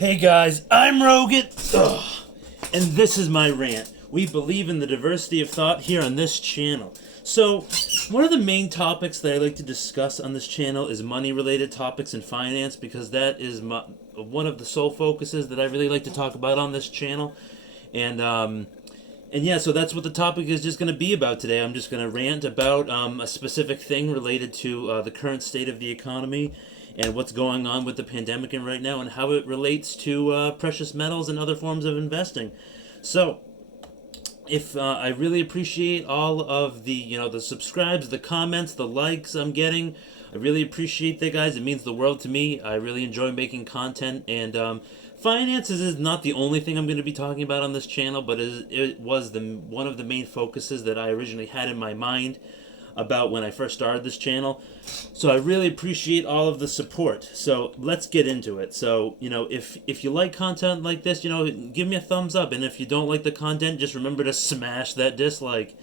Hey guys, I'm Rogut, and this is my rant. We believe in the diversity of thought here on this channel. So, one of the main topics that I like to discuss on this channel is money-related topics and finance, because that is one of the sole focuses that I really like to talk about on this channel. And yeah, so that's what the topic is just going to be about today. I'm just going to rant about a specific thing related to the current state of the economy and what's going on with the pandemic right now and how it relates to precious metals and other forms of investing. So, if I really appreciate all of the subscribes, the comments, the likes I'm getting. I really appreciate that, guys. It means the world to me. I really enjoy making content, and finances is not the only thing I'm going to be talking about on this channel, but it was one of the main focuses that I originally had in my mind about when I first started this channel. So I really appreciate all of the support. So let's get into it. So, if you like content like this, give me a thumbs up. And if you don't like the content, just remember to smash that dislike.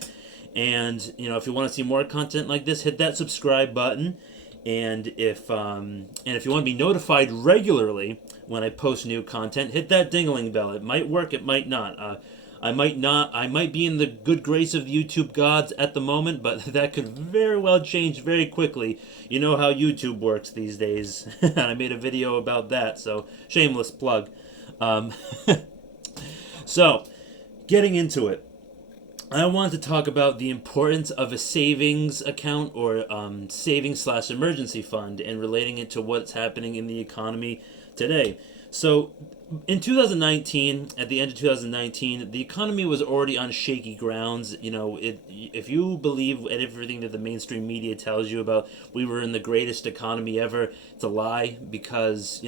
And, if you want to see more content like this, hit that subscribe button. And if you want to be notified regularly when I post new content, hit that ding-a-ling bell. It might work, it might not. I might be in the good grace of the YouTube gods at the moment, but that could very well change very quickly. You know how YouTube works these days. And I made a video about that, so shameless plug. So, getting into it. I want to talk about the importance of a savings account or savings/emergency fund and relating it to what's happening in the economy today. So, in 2019, at the end of 2019, the economy was already on shaky grounds. If you believe everything that the mainstream media tells you about we were in the greatest economy ever, it's a lie, because,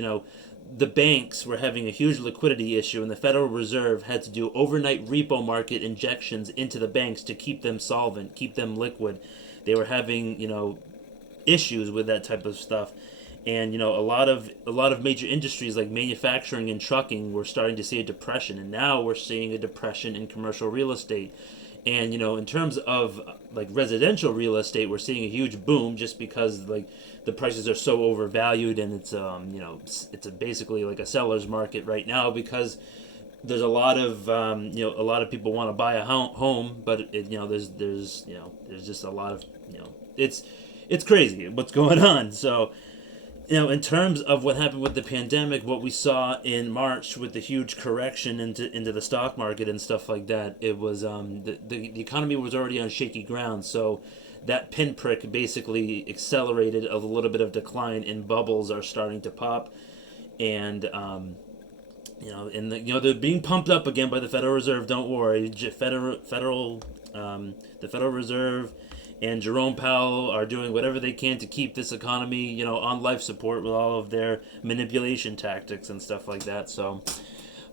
the banks were having a huge liquidity issue, and the Federal Reserve had to do overnight repo market injections into the banks to keep them solvent, keep them liquid. They were having, issues with that type of stuff. And a lot of major industries like manufacturing and trucking were starting to see a depression, and now we're seeing a depression in commercial real estate. And in terms of like residential real estate, we're seeing a huge boom just because the prices are so overvalued, and it's basically like a seller's market right now, because there's a lot of people want to buy a home, but there's just a lot of it's crazy what's going on. So, in terms of what happened with the pandemic, what we saw in March with the huge correction into the stock market and stuff like that, it was the economy was already on shaky ground. So that pinprick basically accelerated a little bit of decline, and bubbles are starting to pop, and they're being pumped up again by the Federal Reserve. Don't worry, the Federal Reserve and Jerome Powell are doing whatever they can to keep this economy, on life support with all of their manipulation tactics and stuff like that. So,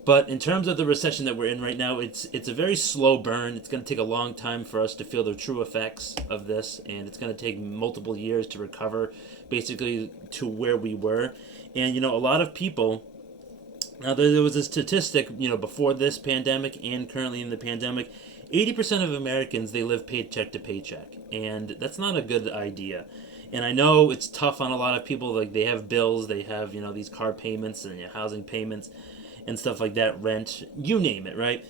but in terms of the recession that we're in right now, it's a very slow burn. It's going to take a long time for us to feel the true effects of this, and it's going to take multiple years to recover, basically to where we were. And a lot of people. Now, there was a statistic, before this pandemic and currently in the pandemic. 80% of Americans, they live paycheck to paycheck, and that's not a good idea. And I know it's tough on a lot of people. Like, they have bills, they have these car payments and housing payments and stuff like that, rent, you name it, right?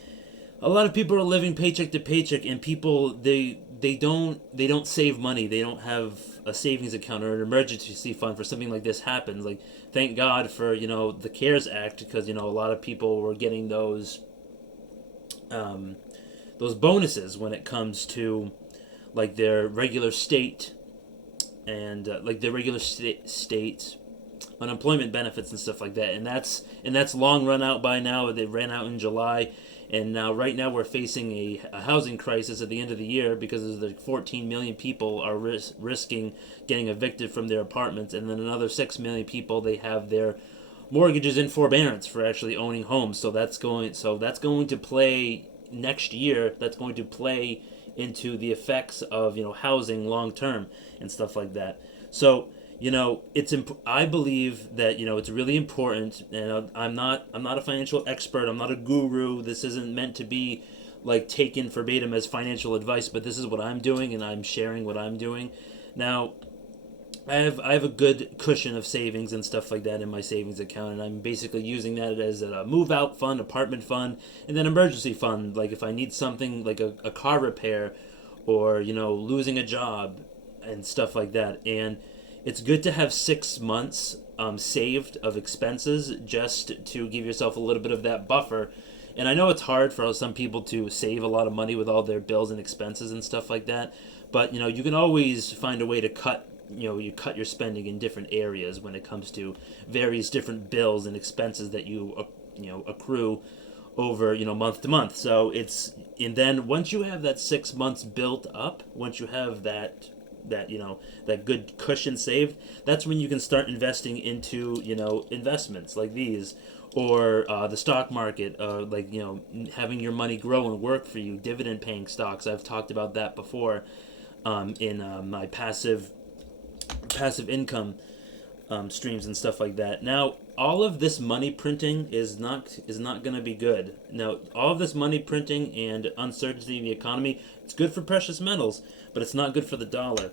A lot of people are living paycheck to paycheck, and people they don't save money. They don't have a savings account or an emergency fund for something like this happens. Like, thank God for the CARES Act, because a lot of people were getting those bonuses when it comes to like their regular state and state unemployment benefits and stuff like that, and that's long run out by now. They ran out in July, and now right now we're facing a housing crisis at the end of the year, because the 14 million people are risking getting evicted from their apartments, and then another 6 million people, they have their mortgages in forbearance for actually owning homes. So that's going to play next year. That's going to play into the effects of housing long term and stuff like that. So I believe that it's really important. And I'm not a financial expert. I'm not a guru. This isn't meant to be like taken verbatim as financial advice, but this is what I'm doing, and I'm sharing what I'm doing. Now, I have a good cushion of savings and stuff like that in my savings account, and I'm basically using that as a move out fund, apartment fund, and then emergency fund. Like if I need something like a car repair, or losing a job, and stuff like that. And it's good to have 6 months saved of expenses just to give yourself a little bit of that buffer. And I know it's hard for some people to save a lot of money with all their bills and expenses and stuff like that, but you can always find a way to cut you cut your spending in different areas when it comes to various different bills and expenses that you accrue over month to month. So and then once you have that 6 months built up, once you have that good cushion saved, that's when you can start investing into investments like these, or the stock market, like having your money grow and work for you, dividend paying stocks. I've talked about that before, in my passive income streams and stuff like that. Now, all of this money printing is not going to be good. Now, all of this money printing and uncertainty in the economy, it's good for precious metals, but it's not good for the dollar.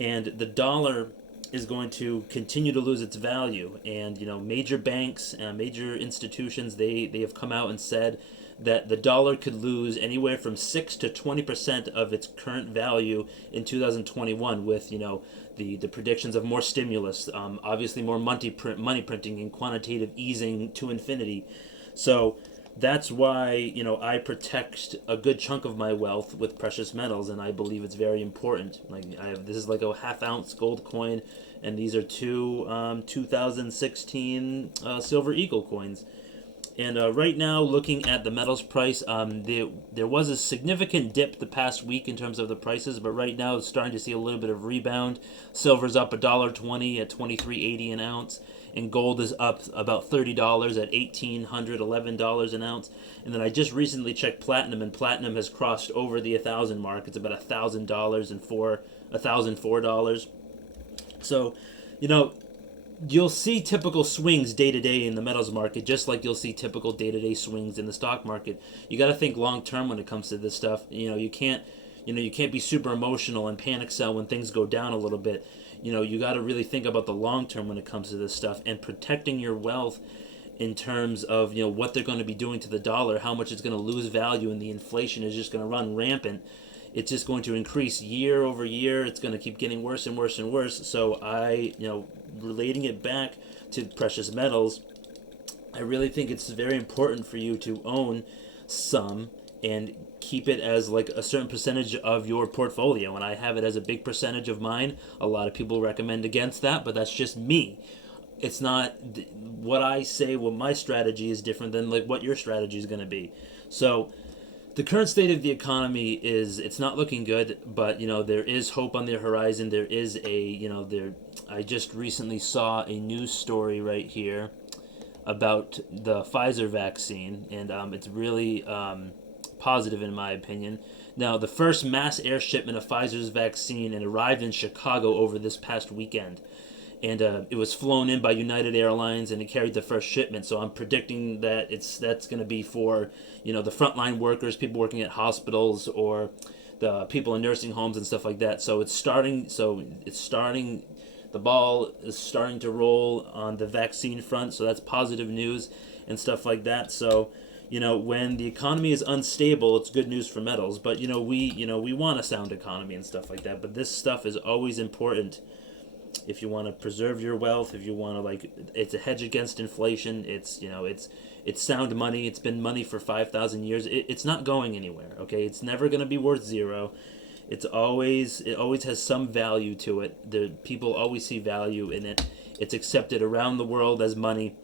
And the dollar is going to continue to lose its value. And major banks, major institutions, they have come out and said that the dollar could lose anywhere from 6 to 20% of its current value in 2021, with the predictions of more stimulus, obviously more money printing and quantitative easing to infinity. So that's why I protect a good chunk of my wealth with precious metals, and I believe it's very important. Like this is like a half-ounce gold coin, and these are two 2016 Silver Eagle coins. And right now, looking at the metals price, there was a significant dip the past week in terms of the prices, but right now it's starting to see a little bit of rebound. Silver's up $1.20 at $23.80 an ounce, and gold is up about $30 at $1,811 an ounce. And then I just recently checked platinum, and platinum has crossed over the 1,000 mark. It's about $1,000 and $1,004. So, you'll see typical swings day to day in the metals market, just like you'll see typical day to day swings in the stock market. You got to think long term when it comes to this stuff. You can't be super emotional and panic sell when things go down a little bit. You got to really think about the long term when it comes to this stuff, and protecting your wealth in terms of what they're going to be doing to the dollar, how much it's going to lose value, and the inflation is just going to run rampant. It's just going to increase year over year. It's going to keep getting worse and worse and worse. So relating it back to precious metals, I really think it's very important for you to own some and keep it as like a certain percentage of your portfolio. And I have it as a big percentage of mine. A lot of people recommend against that, but that's just me. It's not what I say. What my strategy is different than like what your strategy is going to be. So the current state of the economy it's not looking good, but there is hope on the horizon. There is I just recently saw a news story right here about the Pfizer vaccine, and it's really positive in my opinion. Now, the first mass air shipment of Pfizer's vaccine and arrived in Chicago over this past weekend. And it was flown in by United Airlines, and it carried the first shipment. So I'm predicting that that's going to be for the frontline workers, people working at hospitals, or the people in nursing homes and stuff like that. So it's starting. The ball is starting to roll on the vaccine front. So that's positive news and stuff like that. So when the economy is unstable, it's good news for metals. But we want a sound economy and stuff like that. But this stuff is always important. If you want to preserve your wealth, if you want to it's a hedge against inflation. It's sound money. It's been money for 5,000 years. It's not going anywhere. Okay, it's never going to be worth zero. It always has some value to it. The people always see value in it. It's accepted around the world as money.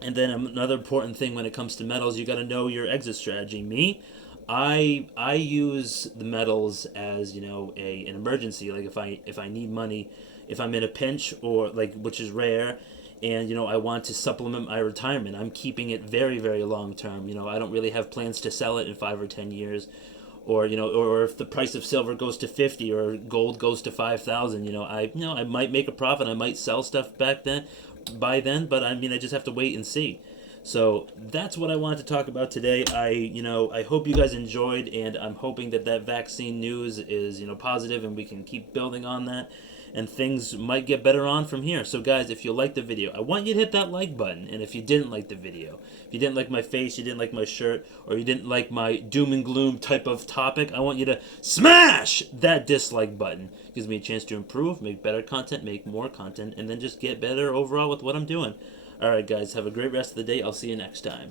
And then another important thing when it comes to metals, you got to know your exit strategy. I use the metals as an emergency. Like if I need money, if I'm in a pinch, or which is rare, and I want to supplement my retirement, I'm keeping it very, very long term. I don't really have plans to sell it in 5 or 10 years, or or if the price of silver goes to 50 or gold goes to 5,000, I might make a profit. I might sell stuff by then, but I just have to wait and see. So that's what I wanted to talk about today. I hope you guys enjoyed, and I'm hoping that vaccine news is positive, and we can keep building on that. and things might get better on from here. So guys, if you liked the video, I want you to hit that like button. And if you didn't like the video, if you didn't like my face, you didn't like my shirt, or you didn't like my doom and gloom type of topic, I want you to smash that dislike button. It gives me a chance to improve, make better content, make more content, and then just get better overall with what I'm doing. Alright guys, have a great rest of the day. I'll see you next time.